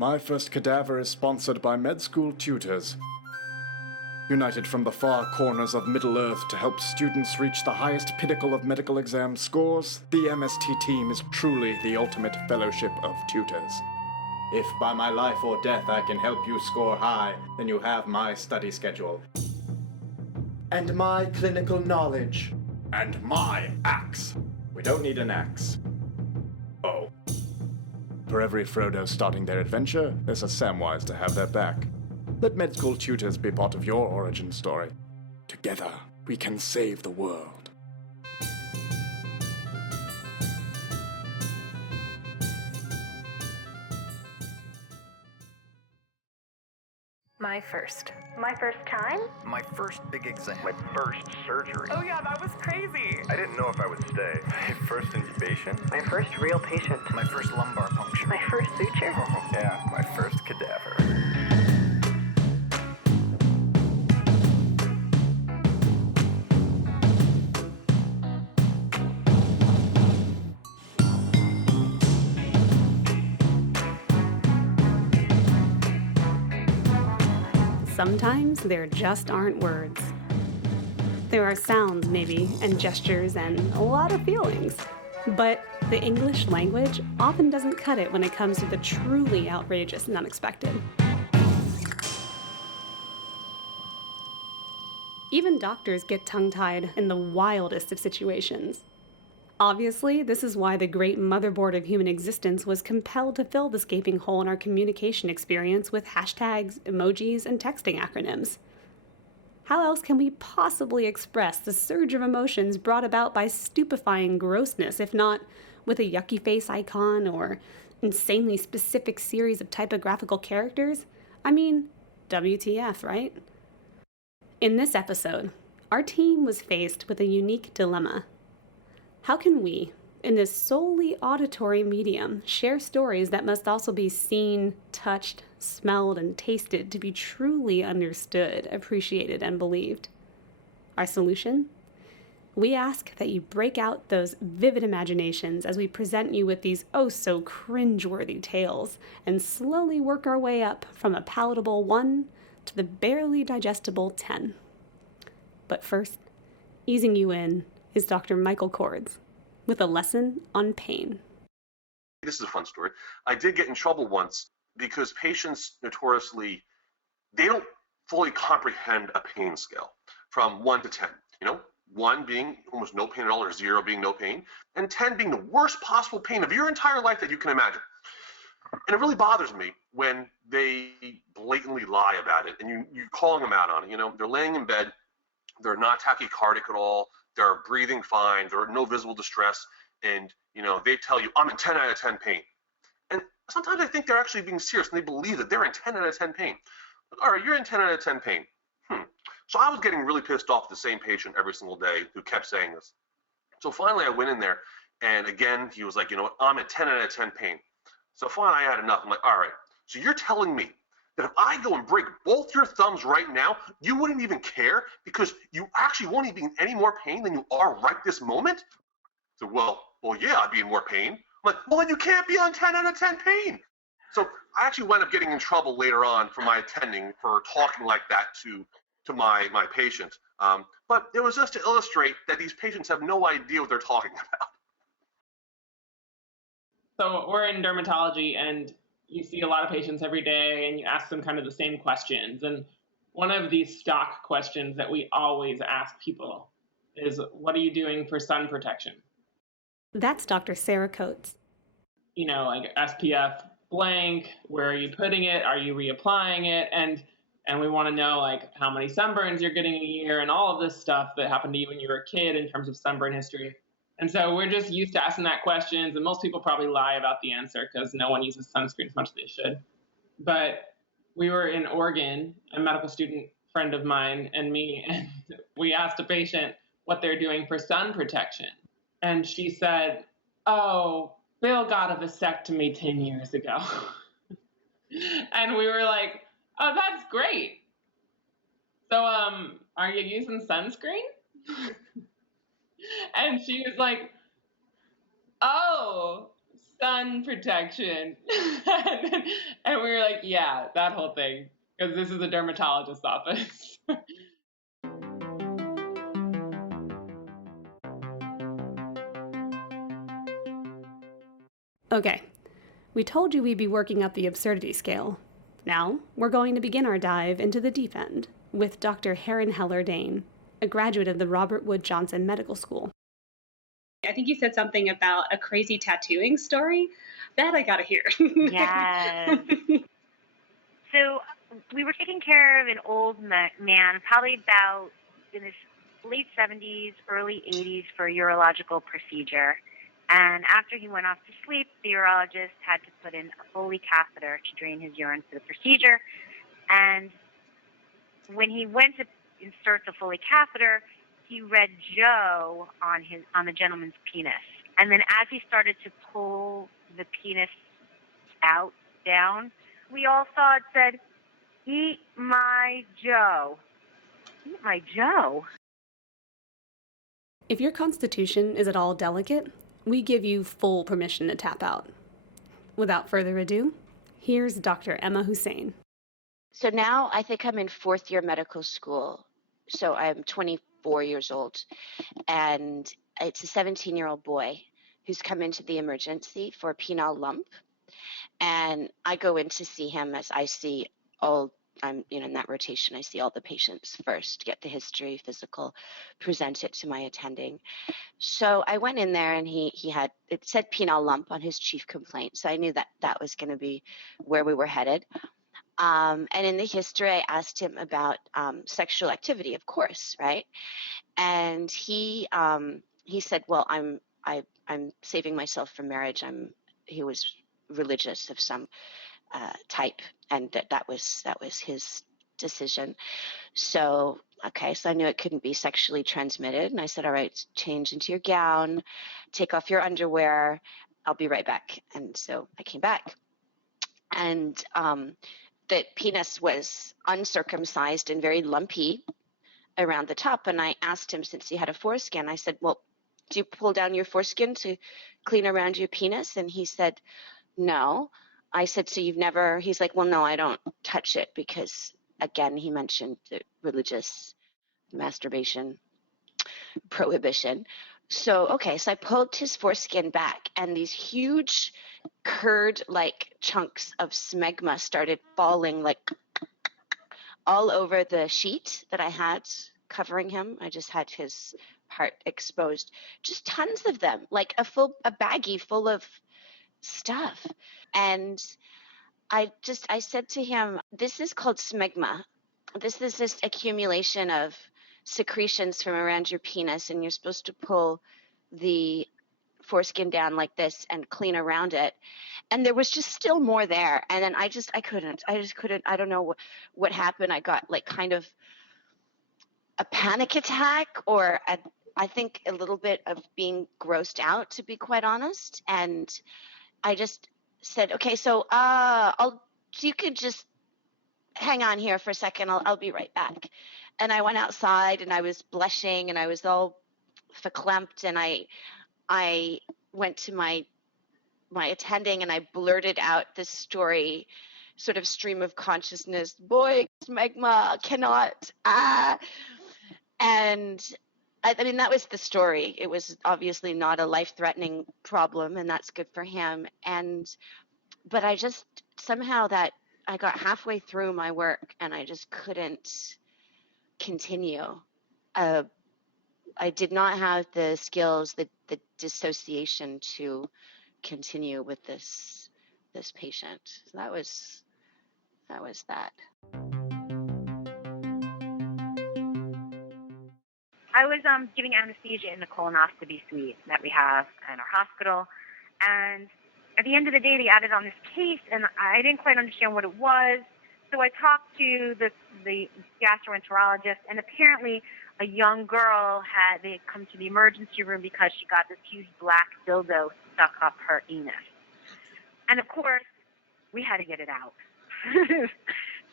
My first Cadaver is sponsored by med school tutors. United from the far corners of Middle-earth to help students reach the highest pinnacle of medical exam scores, the MST team is truly the ultimate fellowship of tutors. If by my life or death I can help you score high, then you have my study schedule. And my clinical knowledge. And my axe. We don't need an axe. Oh. For every Frodo starting their adventure, there's a Samwise to have their back. Let med school tutors be part of your origin story. Together, we can save the world. My first time? My first big exam. My first surgery. Oh yeah, that was crazy. I didn't know if I would stay. My first intubation. My first real patient. My first lumbar puncture. My first suture. Oh, yeah, my first cadaver. Sometimes there just aren't words. There are sounds, maybe, and gestures, and a lot of feelings. But the English language often doesn't cut it when it comes to the truly outrageous and unexpected. Even doctors get tongue-tied in the wildest of situations. Obviously, this is why the great motherboard of human existence was compelled to fill this gaping hole in our communication experience with hashtags, emojis, and texting acronyms. How else can we possibly express the surge of emotions brought about by stupefying grossness, if not with a yucky face icon or insanely specific series of typographical characters? I mean, WTF, right? In this episode, our team was faced with a unique dilemma. How can we, in this solely auditory medium, share stories that must also be seen, touched, smelled, and tasted to be truly understood, appreciated, and believed? Our solution? We ask that you break out those vivid imaginations as we present you with these oh-so cringe-worthy tales and slowly work our way up from a palatable 1 to the barely digestible 10. But first, easing you in is Dr. Michael Cords with a lesson on pain. This is a fun story. I did get in trouble once because patients notoriously, they don't fully comprehend a pain scale from 1 to 10. 1 being almost no pain at all, or 0 being no pain, and 10 being the worst possible pain of your entire life that you can imagine. And it really bothers me when they blatantly lie about it and you're calling them out on it. They're laying in bed, they're not tachycardic at all, they're breathing fine, there's no visible distress, and they tell you, I'm in 10 out of 10 pain. And sometimes I think they're actually being serious and they believe that they're in 10 out of 10 pain. But, all right, you're in 10 out of 10 pain. So I was getting really pissed off at the same patient every single day who kept saying this. So finally I went in there, and again, he was like, I'm at 10 out of 10 pain. So finally I had enough. I'm like, all right, so you're telling me that if I go and break both your thumbs right now, you wouldn't even care because you actually won't even be in any more pain than you are right this moment? So, well, yeah, I'd be in more pain. I'm like, well, then you can't be on 10 out of 10 pain. So I actually wound up getting in trouble later on for my attending for talking like that to my patient. But it was just to illustrate that these patients have no idea what they're talking about. So we're in dermatology, and you see a lot of patients every day, and you ask them kind of the same questions. And one of these stock questions that we always ask people is, what are you doing for sun protection? That's Dr. Sarah Coates. Like SPF blank, where are you putting it? Are you reapplying it? And we want to know, like, how many sunburns you're getting a year and all of this stuff that happened to you when you were a kid in terms of sunburn history. And so we're just used to asking that questions, and most people probably lie about the answer because no one uses sunscreen as much as they should. But we were in Oregon, a medical student friend of mine and me, and we asked a patient what they're doing for sun protection. And she said, oh, Bill got a vasectomy 10 years ago. And we were like, oh, that's great. So, are you using sunscreen? And she was like, oh, sun protection. And we were like, yeah, that whole thing, because this is a dermatologist's office. Okay, we told you we'd be working up the absurdity scale. Now, we're going to begin our dive into the deep end with Dr. Heron Heller Dane, a graduate of the Robert Wood Johnson Medical School. I think you said something about a crazy tattooing story. That I gotta hear. Yes. So we were taking care of an old man, probably about in his late 70s, early 80s, for a urological procedure. And after he went off to sleep, the urologist had to put in a Foley catheter to drain his urine for the procedure. And when he went to insert the Foley catheter, he read Joe on the gentleman's penis. And then as he started to pull the penis out, down, we all saw it said, "Eat my Joe." Eat my Joe? If your constitution is at all delicate, we give you full permission to tap out. Without further ado, here's Dr. Emma Hussein. So now I think I'm in fourth year medical school. So I'm 24 years old, and it's a 17-year-old boy who's come into the emergency for a penile lump. And I go in to see him as I see I'm in that rotation. I see all the patients first, get the history, physical, present it to my attending. So I went in there and it said penile lump on his chief complaint. So I knew that was going to be where we were headed. And in the history, I asked him about sexual activity, of course, right? And he said, "Well, I'm saving myself for marriage. He was religious of some type, and that was his decision." So okay, so I knew it couldn't be sexually transmitted, and I said, "All right, change into your gown, take off your underwear. I'll be right back." And so I came back, and the penis was uncircumcised and very lumpy around the top. And I asked him, since he had a foreskin, I said, "Well, do you pull down your foreskin to clean around your penis?" And he said, "No." I said, "So you've never," he's like, "Well, no, I don't touch it," because again, he mentioned the religious masturbation prohibition. So, okay, so I pulled his foreskin back, and these huge curd-like chunks of smegma started falling like all over the sheet that I had covering him. I just had his part exposed. Just tons of them, like a baggie full of stuff. And I said to him, "This is called smegma. This is this accumulation of secretions from around your penis, and you're supposed to pull the foreskin down like this and clean around it." And there was just still more there. And then I couldn't. I don't know what happened. I got like kind of a panic attack, or I think a little bit of being grossed out, to be quite honest. And I just said, "Okay, so you could just hang on here for a second. I'll be right back." And I went outside, and I was blushing, and I was all verklempt, and I went to my attending, and I blurted out this story, sort of stream of consciousness. "Boy, smegma, cannot, And I mean, that was the story. It was obviously not a life-threatening problem, and that's good for him. But I just somehow that I got halfway through my work, and I just couldn't continue. I did not have the skills, the dissociation to continue with this patient. So that was that. I was giving anesthesia in the colonoscopy suite that we have in our hospital, and at the end of the day, they added on this case, and I didn't quite understand what it was. So I talked to the gastroenterologist, and apparently a young girl they had come to the emergency room because she got this huge black dildo stuck up her anus. And of course, we had to get it out.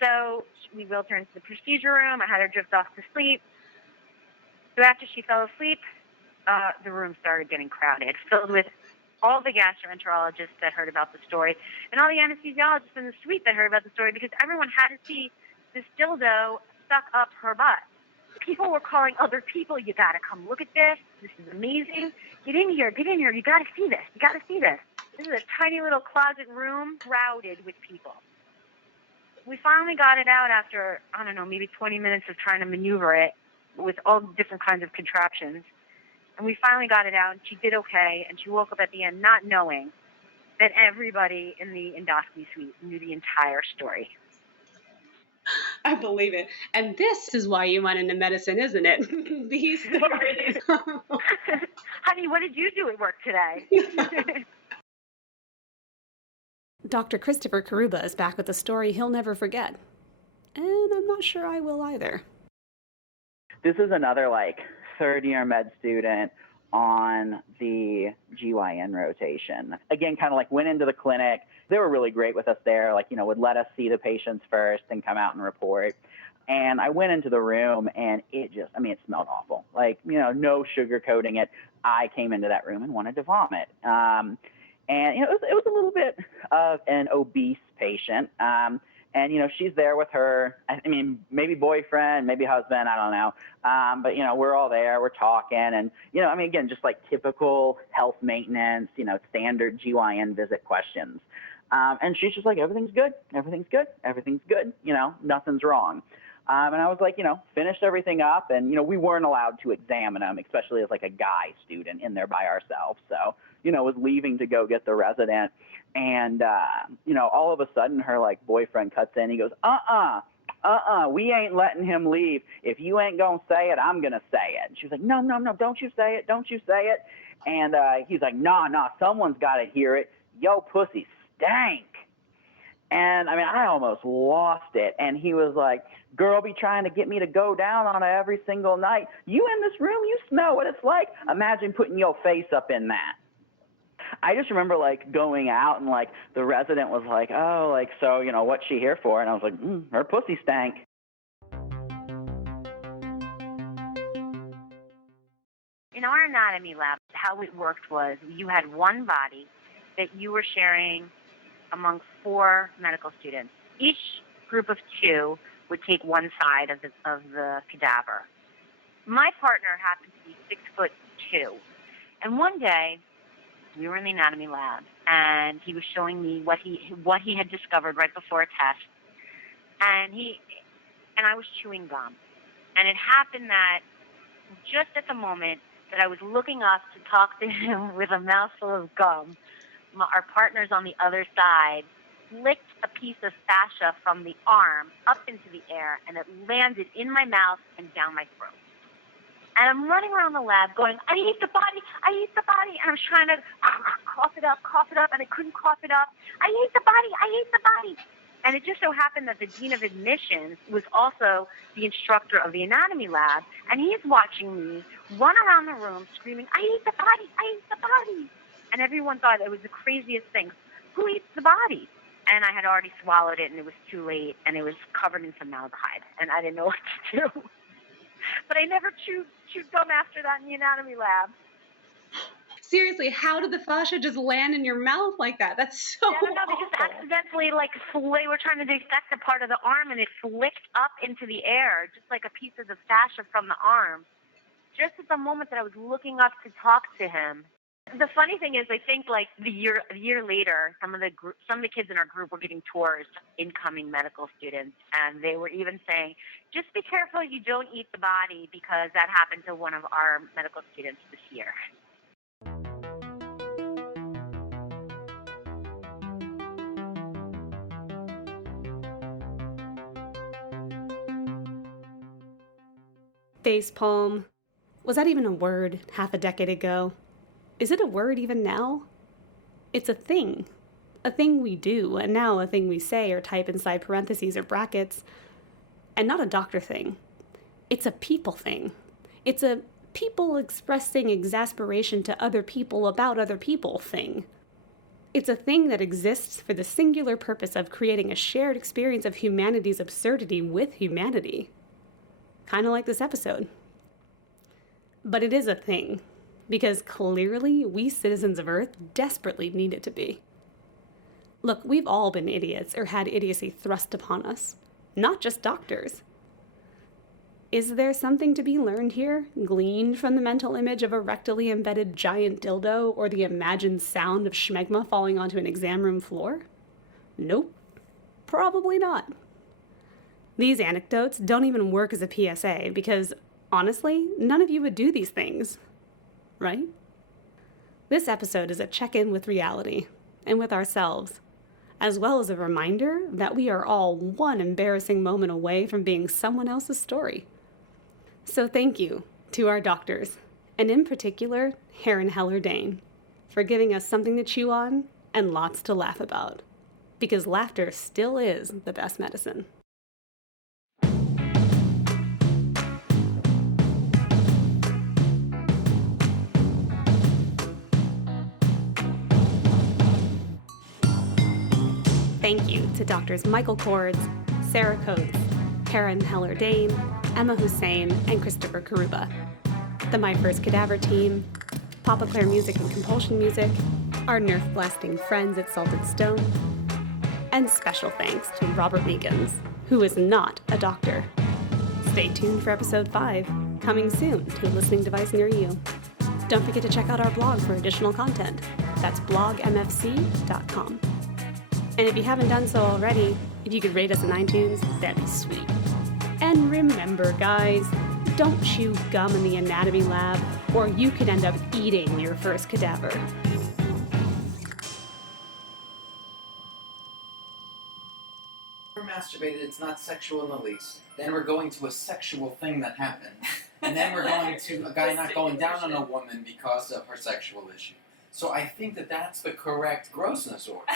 So we wheeled her into the procedure room. I had her drift off to sleep. So after she fell asleep, the room started getting crowded, filled with all the gastroenterologists that heard about the story, and all the anesthesiologists in the suite that heard about the story, because everyone had to see this dildo stuck up her butt. People were calling other people, you got to come look at this. This is amazing. Get in here. You got to see this. You got to see this. This is a tiny little closet room crowded with people. We finally got it out after, I don't know, maybe 20 minutes of trying to maneuver it with all different kinds of contraptions. And we finally got it out, and she did okay, and she woke up at the end not knowing that everybody in the endoscopy suite knew the entire story. I believe it. And this is why you went into medicine, isn't it? These stories. Honey, what did you do at work today? Dr. Christopher Karuba is back with a story he'll never forget. And I'm not sure I will either. This is another third-year med student on the GYN rotation. Again, kind of went into the clinic. They were really great with us there, would let us see the patients first and come out and report. And I went into the room, and it smelled awful. No sugarcoating it. I came into that room and wanted to vomit. And, it was a little bit of an obese patient. And, she's there with her, maybe boyfriend, maybe husband, I don't know. But, we're all there, we're talking. And, again, just typical health maintenance, standard GYN visit questions. And she's just everything's good, nothing's wrong. And I was finished everything up. And, we weren't allowed to examine them, especially as a guy student in there by ourselves. So, was leaving to go get the resident. And, all of a sudden her boyfriend cuts in. He goes, we ain't letting him leave. If you ain't going to say it, I'm going to say it. And she was like, no, don't you say it. And he's like, nah, someone's got to hear it. Yo, pussy stank. And I almost lost it. And he was like, girl be trying to get me to go down on her every single night. You in this room, you smell what it's like. Imagine putting your face up in that. I just remember going out and the resident was like, oh, so, what's she here for? And I was like, her pussy stank. In our anatomy lab, how it worked was you had one body that you were sharing among 4 medical students. Each group of 2 would take one side of the cadaver. My partner happened to be 6'2", and one day we were in the anatomy lab, and he was showing me what he had discovered right before a test, and I was chewing gum, and it happened that just at the moment that I was looking up to talk to him with a mouthful of gum, our partners on the other side flicked a piece of fascia from the arm up into the air, and it landed in my mouth and down my throat. And I'm running around the lab going, I hate the body. And I was trying to cough it up, and I couldn't cough it up. I hate the body. And it just so happened that the dean of admissions was also the instructor of the anatomy lab, and he's watching me run around the room screaming, I hate the body. And everyone thought it was the craziest thing. Who eats the body? And I had already swallowed it, and it was too late, and it was covered in formaldehyde, and I didn't know what to do. But I never chewed gum after that in the anatomy lab. Seriously, how did the fascia just land in your mouth like that? That's so I don't know, because accidentally, they were trying to dissect a part of the arm, and it flicked up into the air, just like a piece of the fascia from the arm. Just at the moment that I was looking up to talk to him. The funny thing is, I think a year later, some of the kids in our group were getting tours of incoming medical students, and they were even saying, just be careful you don't eat the body, because that happened to one of our medical students this year. Facepalm. Was that even a word half a decade ago? Is it a word even now? It's a thing we do, and now a thing we say or type inside parentheses or brackets, and not a doctor thing. It's a people thing. It's a people expressing exasperation to other people about other people thing. It's a thing that exists for the singular purpose of creating a shared experience of humanity's absurdity with humanity. Kind of like this episode. But it is a thing. because clearly we citizens of Earth desperately need it to be. Look, we've all been idiots or had idiocy thrust upon us, not just doctors. Is there something to be learned here, gleaned from the mental image of a rectally embedded giant dildo or the imagined sound of schmegma falling onto an exam room floor? Nope, probably not. These anecdotes don't even work as a PSA because, honestly, none of you would do these things, right? This episode is a check-in with reality and with ourselves, as well as a reminder that we are all one embarrassing moment away from being someone else's story. So thank you to our doctors, and in particular, Heron Heller Dane, for giving us something to chew on and lots to laugh about, because laughter still is the best medicine. Thank you to Doctors Michael Cords, Sarah Coates, Heron Heller Dane, Emma Hussein, and Christopher Karuba, the My First Cadaver team, Papa Claire Music and Compulsion Music, our nerf-blasting friends at Salted Stone, and special thanks to Robert Meekins, who is not a doctor. Stay tuned for episode 5, coming soon to a listening device near you. Don't forget to check out our blog for additional content. That's blogmfc.com. And if you haven't done so already, if you could rate us in iTunes, that'd be sweet. And remember, guys, don't chew gum in the anatomy lab, or you could end up eating your first cadaver. We're masturbated, it's not sexual in the least. Then we're going to a sexual thing that happened. And then we're going to a guy not going down on a woman because of her sexual issue. So I think that that's the correct grossness order.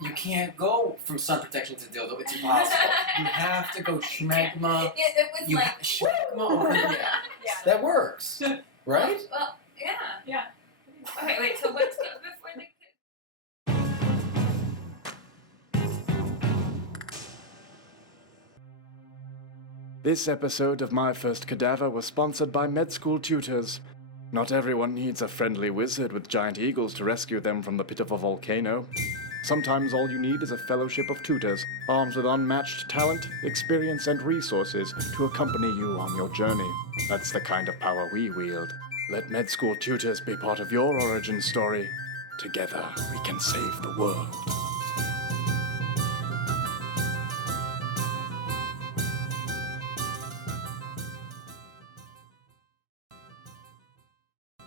You can't go from sun protection to dildo. It's impossible. You have to go schmegma. It was like schmegma over here. Yeah. That works, right? Well, yeah. Okay, wait. So what's before the? This episode of My First Cadaver was sponsored by Med School Tutors. Not everyone needs a friendly wizard with giant eagles to rescue them from the pit of a volcano. Sometimes all you need is a fellowship of tutors, armed with unmatched talent, experience, and resources to accompany you on your journey. That's the kind of power we wield. Let Med School Tutors be part of your origin story. Together, we can save the world.